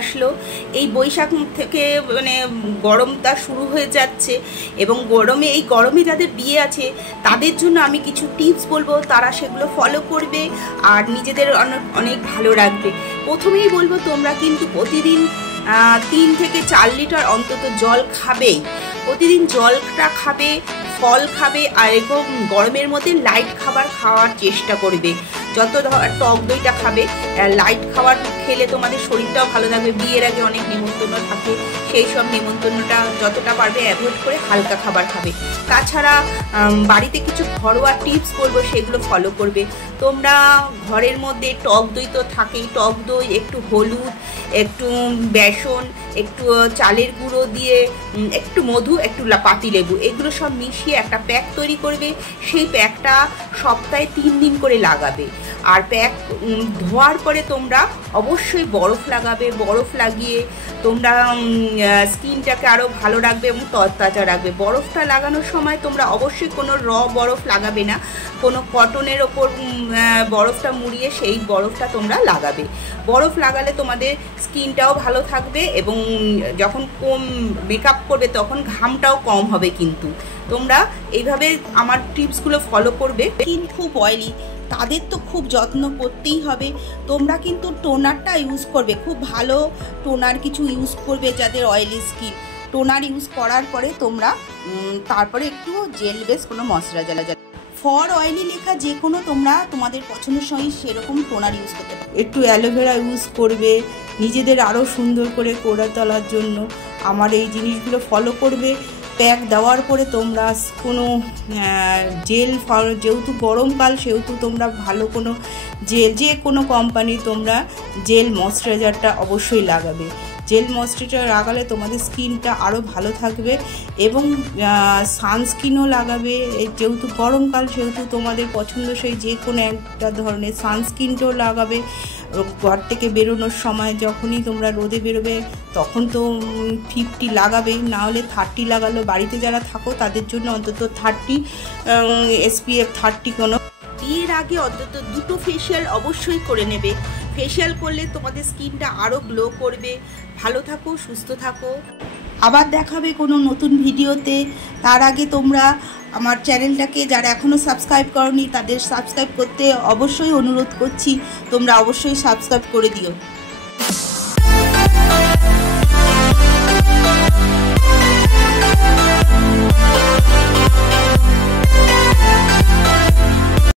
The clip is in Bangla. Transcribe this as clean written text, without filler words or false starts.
আসলো। এই বৈশাখ থেকে মানে গরমটা শুরু হয়ে যাচ্ছে এবং এই গরমে যাদের বিয়ে আছে তাদের জন্য আমি কিছু টিপস বলবো, তারা সেগুলো ফলো করবে আর নিজেদের অনেক ভালো রাখবে। প্রথমেই বলবো তোমরা কিন্তু প্রতিদিন 3 থেকে 4 লিটার অন্তত জল খাবেই। প্রতিদিন জলটা খাবে, ফল খাবে আর এরকম গরমের মধ্যে লাইট খাবার খাওয়ার চেষ্টা করবে। যত টক দইটা খাবে, লাইট খাবার খেলে তোমাদের শরীরটাও ভালো থাকবে। বিয়ের আগে অনেক নিমন্ত্রণ থাকে, সেই সব নিমন্ত্রণটা যতটা পারবে অ্যাভয়েড করে হালকা খাবার খাবে। তাছাড়া বাড়িতে কিছু ঘরোয়া টিপস বলবো, সেগুলো ফলো করবে। তোমরা ঘরের মধ্যে টক দই তো থাকেই, টক দই, একটু হলুদ, একটু বেসন, একটু চালের গুঁড়ো দিয়ে, একটু মধু, একটু পাতিলেবু, এগুলো সব মিশিয়ে একটা প্যাক তৈরি করবে। সেই প্যাকটা সপ্তাহে 3 দিন করে লাগাবে। আর প্যাক ধোয়ার পরে তোমরা অবশ্যই বরফ লাগাবে। বরফ লাগিয়ে তোমরা স্কিনটাকে আরও ভালো রাখবে এবং তরতাজা রাখবে। বরফটা লাগানোর সময় তোমরা অবশ্যই কোনো বরফ লাগাবে না, কোনো কটনের ওপর বরফটা মুড়িয়ে সেই বরফটা তোমরা লাগাবে। বরফ লাগালে তোমাদের স্কিনটাও ভালো থাকবে এবং যখন মেকআপ করবে তখন ঘামটাও কম হবে। কিন্তু তোমরা এইভাবে আমার টিপসগুলো ফলো করবে। স্কিন খুব অয়েলি, তাদের তো খুব যত্ন করতেই হবে। তোমরা কিন্তু টোনারটা ইউজ করবে, খুব ভালো টোনার কিছু ইউজ করবে যাদের অয়েলি স্কিন। টোনার ইউজ করার পরে তোমরা তারপরে একটু জেল বেস কোনো ময়শ্চারাইজার, ফর অয়েলি লেখা যে কোনো তোমরা তোমাদের পছন্দের সঙ্গে সেরকম টোনার ইউজ করতে পারো। একটু অ্যালোভেরা ইউজ করবে নিজেদের আরও সুন্দর করে তোলার জন্য। আমার এই জিনিসগুলো ফলো করবে। প্যাক দেওয়ার পরে তোমরা কোনো জেল, যেহেতু গরমকাল সেহেতু তোমরা ভালো কোনো জেল, যে কোনো কোম্পানির তোমরা জেল ময়শ্চারাইজারটা অবশ্যই লাগাবে। জেল ময়শ্চারাইজার লাগালে তোমাদের স্কিনটা আরও ভালো থাকবে এবং সানস্ক্রিনও লাগাবে। যেহেতু গরমকাল সেহেতু তোমাদের পছন্দসই যে কোনো একটা ধরনের সানস্ক্রিনটাও লাগাবে। ঘর থেকে বেরোনোর সময় যখনই তোমরা রোদে বেরোবে তখন তো 50 লাগাবেই, না হলে 30 লাগালো। বাড়িতে যারা থাকো তাদের জন্য অন্তত 30 SPF 30 কোনো। বিয়ের আগে অন্তত 2টো ফেশিয়াল অবশ্যই করে নেবে। ফেশিয়াল করলে তোমাদের স্কিনটা আরও গ্লো করবে। ভালো থাকো, সুস্থ থাকো। আবার দেখাবে কোনো নতুন ভিডিওতে। তার আগে তোমরা আমার চ্যানেলটাকে যারা এখনও সাবস্ক্রাইব করোনি তাদের সাবস্ক্রাইব করতে অবশ্যই অনুরোধ করছি। তোমরা অবশ্যই সাবস্ক্রাইব করে দিও।